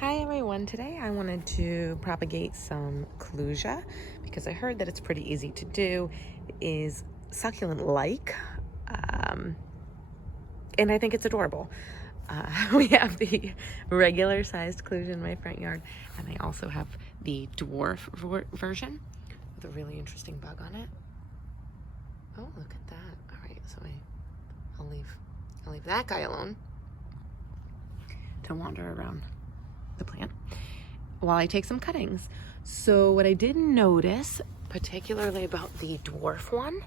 Hi everyone, today I wanted to propagate some clusia because I heard that it's pretty easy to do. It is succulent-like, and I think it's adorable. We have the regular sized clusia in my front yard, and I also have the dwarf version with a really interesting bug on it. Oh, look at that. All right, so I'll leave that guy alone to wander around the plant while I take some cuttings. So what I did notice, particularly about the dwarf one,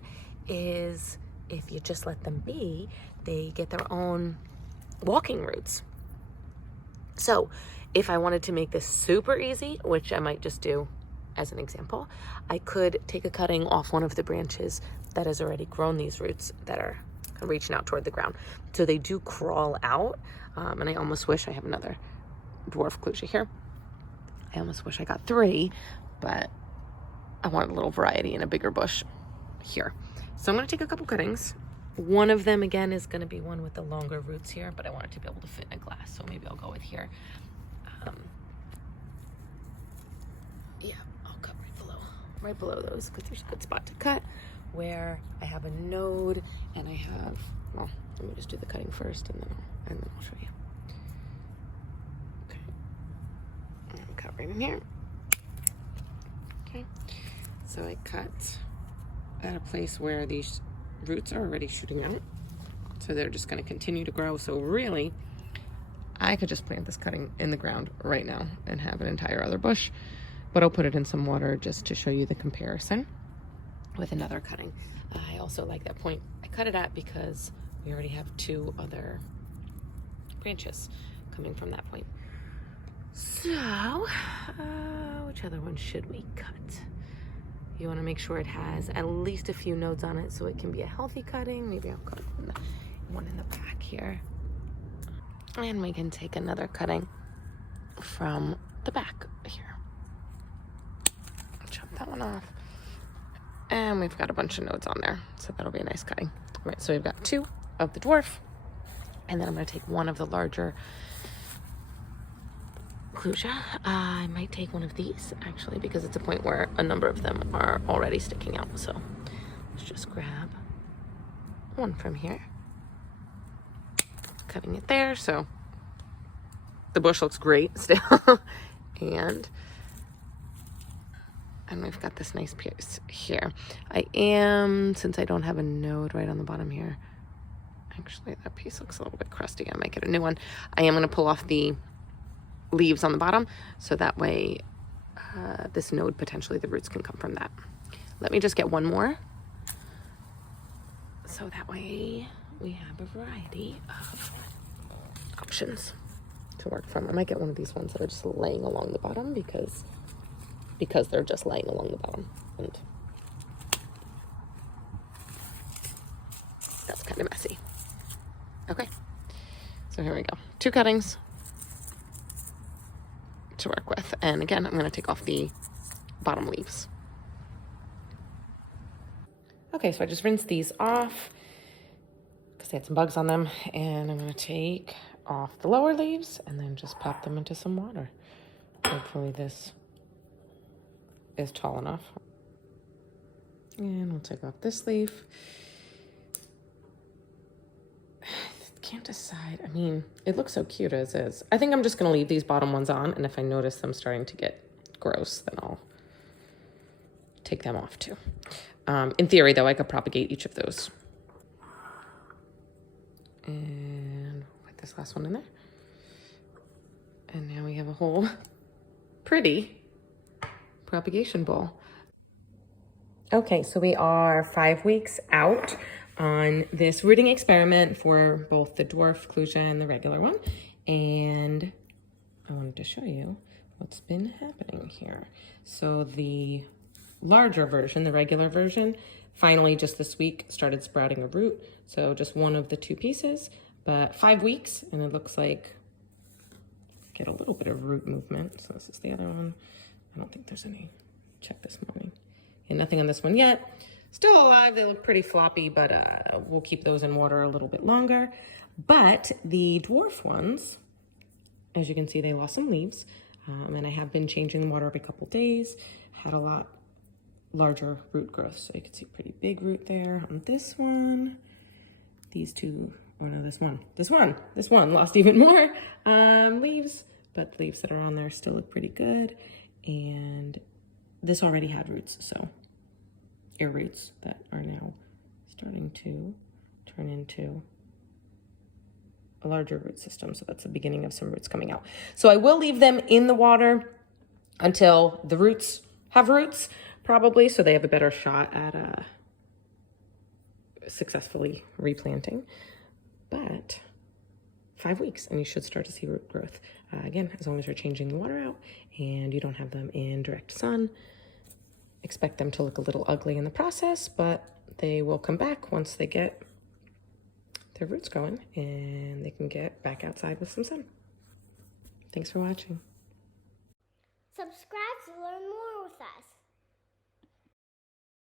is if you just let them be, they get their own walking routes. So if I wanted to make this super easy, which I might just do as an example, I could take a cutting off one of the branches that has already grown these roots that are reaching out toward the ground. So they do crawl out, and I almost wish I have another dwarf clusia here. I almost wish I got 3, but I want a little variety in a bigger bush here. So I'm going to take a couple cuttings. One of them, again, is going to be one with the longer roots here, but I want it to be able to fit in a glass, so maybe I'll go with here. Yeah, I'll cut right below those, because there's a good spot to cut where I have a node, and I have, well, let me just do the cutting first, and then I'll show you. Cut right in here. Okay, so I cut at a place where these roots are already shooting out, so they're just going to continue to grow. So really, I could just plant this cutting in the ground right now and have an entire other bush, but I'll put it in some water just to show you the comparison with another cutting. I also like that point I cut it at because we already have 2 other branches coming from that point. So, which other one should we cut? You want to make sure it has at least a few nodes on it so it can be a healthy cutting. Maybe I'll cut one in the back here. And we can take another cutting from the back here. Chop that one off. And we've got a bunch of nodes on there, so that'll be a nice cutting. All right, so we've got 2 of the dwarf, and then I'm going to take one of the larger clusia. I might take one of these actually, because it's a point where a number of them are already sticking out. So let's just grab one from here, cutting it there. So the bush looks great still. and we've got this nice piece here. Since I don't have a node right on the bottom here, actually that piece looks a little bit crusty. I might get a new one. I am going to pull off the leaves on the bottom, so that way this node, potentially the roots can come from that. Let me just get one more, so that way we have a variety of options to work from. I might get one of these ones that are just laying along the bottom because they're just laying along the bottom, and that's kind of messy. Okay, so here we go. 2 cuttings to work with, and again, I'm going to take off the bottom leaves. Okay, so I just rinsed these off because they had some bugs on them, and I'm going to take off the lower leaves and then just pop them into some water. Hopefully this is tall enough. And we'll take off this leaf. Can't decide. I mean, it looks so cute as is. I think I'm just going to leave these bottom ones on, and if I notice them starting to get gross, then I'll take them off too. In theory, though, I could propagate each of those. And put this last one in there. And now we have a whole pretty propagation bowl. Okay, so we are 5 weeks out on this rooting experiment for both the dwarf clusia and the regular one. And I wanted to show you what's been happening here. So the larger version, the regular version, finally just this week started sprouting a root. So just one of the 2 pieces, but 5 weeks, and it looks like get a little bit of root movement. So this is the other one. I don't think there's any. Check this morning. And nothing on this one yet. Still alive. They look pretty floppy, but we'll keep those in water a little bit longer. But the dwarf ones As you can see, they lost some leaves, and I have been changing the water every couple days. Had a lot larger root growth, so you can see pretty big root there on this one. These two, oh no, this one lost even more leaves, but the leaves that are on there still look pretty good. And this already had roots, so air roots that are now starting to turn into a larger root system. So that's the beginning of some roots coming out. So I will leave them in the water until the roots have roots, probably, so they have a better shot at successfully replanting. But 5 weeks and you should start to see root growth. Again, as long as you're changing the water out and you don't have them in direct sun. Expect them to look a little ugly in the process, but they will come back once they get their roots going and they can get back outside with some sun. Thanks for watching. Subscribe to learn more with us.